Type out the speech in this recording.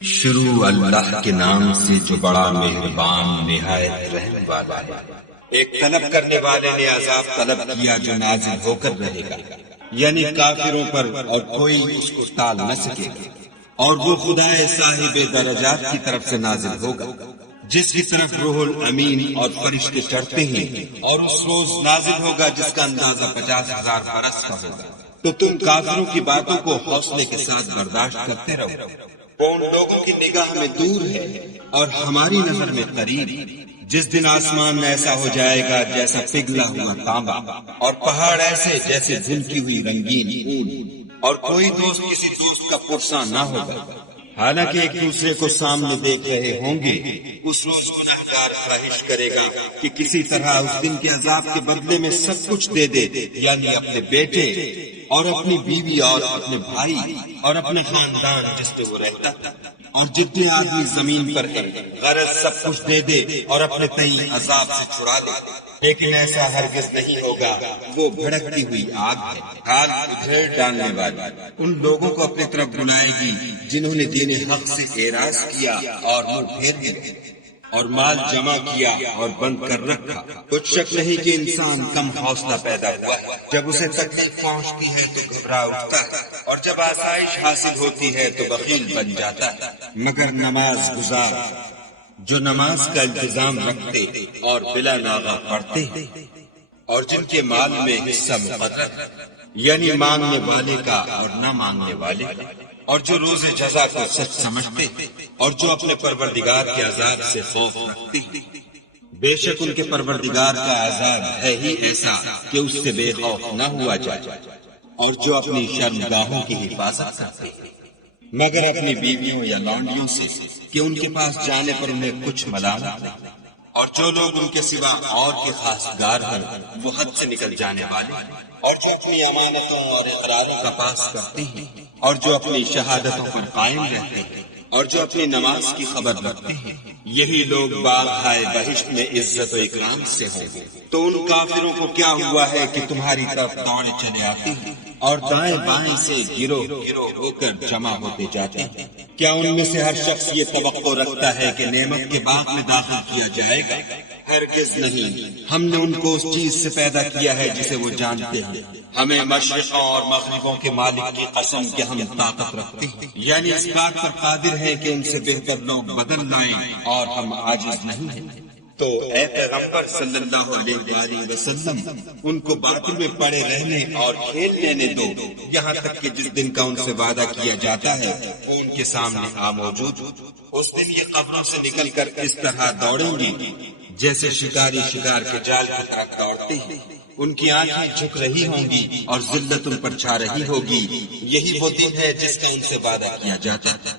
شروع اللہ کے نام سے جو بڑا مہربان نہایت رحم والا ہے۔ ایک طلب کرنے والے نے عذاب طلب کیا جو نازل ہو کر رہے گا، یعنی کافروں پر، اور کوئی اس کو ٹال نہ سکے گا، اور وہ خدا صاحب درجات کی طرف سے نازل ہوگا جس کی طرف روح الامین اور فرشتے چڑھتے ہیں، اور اس روز نازل ہوگا جس کا اندازہ 50,000 برس کا ہوگا۔ تو تم کافروں کی باتوں کو حوصلے کے ساتھ برداشت کرتے رہو، وہ ان لوگوں کی نگاہ میں دور ہے اور ہماری نظر میں قریب۔ جس دن آسمان ایسا ہو جائے گا جیسا پگھلا ہوا تانبا، اور پہاڑ ایسے جیسے دھلکی ہوئی رنگین اون، اور کوئی دوست کسی دوست کا پرساں نہ ہوگا، حالانکہ ایک دوسرے کو سامنے دیکھ رہے ہوں گے۔ اس روز گنہگار خواہش کرے گا کہ کسی طرح اس دن کے عذاب کے بدلے میں سب کچھ دے دے، یعنی اپنے بیٹے اور اپنی بیوی اور اپنے بھائی اور اپنے خاندان جس پہ وہ رہتا تھا، اور جتنے آدمی زمین پر ہیں، غرض سب کچھ دے دے اور اپنے تئیں عذاب سے چھڑا لے۔ لیکن ایسا ہرگز نہیں ہوگا، وہ بھڑکتی ہوئی آگ ہے، حال ادھیڑ ڈالنے والی، ان لوگوں کو اپنی طرف بلائے گی جنہوں نے دین حق سے اعراض کیا اور منہ پھیر گئے، اور مال جمع کیا اور بند کر رکھا۔ کچھ شک نہیں کہ انسان کم حوصلہ پیدا ہوا ہے، جب اسے تکلیف پہنچتی ہے تو گھبرا اٹھتا ہے، اور جب آسائش حاصل ہوتی ہے تو بخیل بن جاتا ہے۔ مگر نماز گزار جو نماز کا التزام رکھتے اور بلا ناغہ پڑھتے ہیں، اور جن کے مال میں حصہ مقرر، یعنی مانگنے والے کا اور نہ مانگنے والے کا، اور جو روز جزا کو سچ سمجھتے، اور جو اپنے پروردگار کے عذاب سے خوف رکھتے، بے شک ان کے پروردگار کا عذاب ہے ہی ایسا کہ اس سے بے خوف نہ ہوا جائے، اور جو اپنی شرمگاہوں کی حفاظت کرتے مگر اپنی بیویوں یا لونڈیوں سے کہ ان کے پاس جانے پر انہیں کچھ ملامت نہیں، اور جو لوگ ان کے سوا اور کے خاصگار ہیں وہ حد سے نکل جانے والے، اور جو اپنی امانتوں اور اقراروں کا پاس کرتے ہیں، اور جو اپنی شہادتوں پر قائم رہتے ہیں، اور جو اپنی نماز کی خبر رکھتے ہیں، یہی لوگ باغ بہشت میں عزت و اکرام سے ہوں گے۔ تو ان کافروں کو کیا ہوا ہے کہ تمہاری طرف دوڑے چلے آتے ہیں، اور دائیں بائیں سے گروہ گروہ ہو کر جمع ہوتے جاتے ہیں؟ کیا ان میں سے ہر شخص یہ توقع رکھتا ہے کہ نعمت کے باغ میں داخل کیا جائے گا؟ ہرگز نہیں، ہم نے ان کو اس چیز سے پیدا کیا ہے جسے وہ جانتے ہیں۔ ہمیں مشرقوں اور مغربوں کے مالک کی قسم کہ ہم طاقت رکھتے ہیں، یعنی اس بات پر قادر ہیں کہ ان سے بہتر لوگ بدل لائیں، اور ہم عاجز نہیں ہیں۔ تو اے پیغمبر صلی اللہ علیہ وآلہ وسلم، ان کو باطل میں پڑے رہنے اور کھیل لینے دو، یہاں تک کہ جس دن کا ان سے وعدہ کیا جاتا ہے وہ ان کے سامنے آ موجود ہو۔ اس دن یہ قبروں سے نکل کر اس طرح دوڑیں گی جیسے شکاری شکار کے جال کی طرف دوڑتے ہیں۔ ان کی آنکھیں جھک رہی ہوں گی اور ذلت ان پر چھا رہی ہوگی۔ یہی وہ دن ہے جس کا ان سے وعدہ کیا جاتا ہے۔